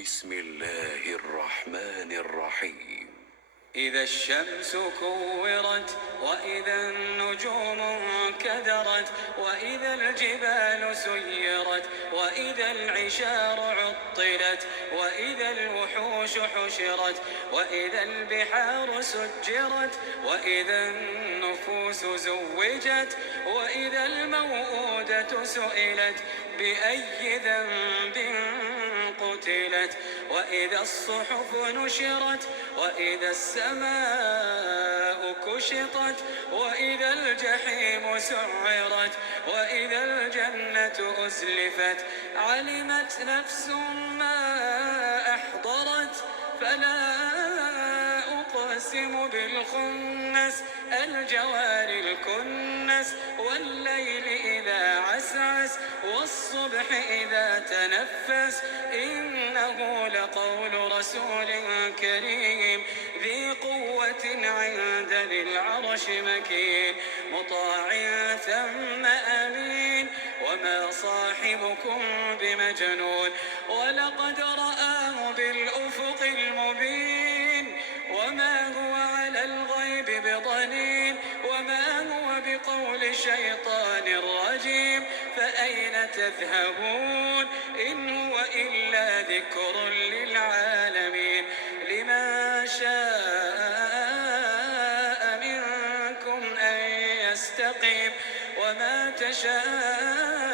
بسم الله الرحمن الرحيم. إذا الشمس كورت وإذا النجوم انكدرت وإذا الجبال سيرت وإذا العشار عطلت وإذا الوحوش حشرت وإذا البحار سجرت وإذا النفوس زوجت وإذا الموءودة سئلت بأي ذنب قتلت وإذا الصحف نشرت وإذا السماء كشطت وإذا الجحيم سعرت وإذا الجنة أزلفت علمت نفس ما أحضرت فلا أقسم بالخنس الجوار الكنس والليل إذا عسعس والصبح إذا تنفس إنه لقول رسول كريم ذي قوة عند ذي العرش مكين مطاع ثم أمين وما صاحبكم بمجنون ولقد رآه بالأفق المبين وما هو على الغيب بضنين وما هو بقول شيطان رجيم فأين تذهبون إن هو إلا ذكر للعالمين لمن شاء منكم أن يستقيم وما تشاءون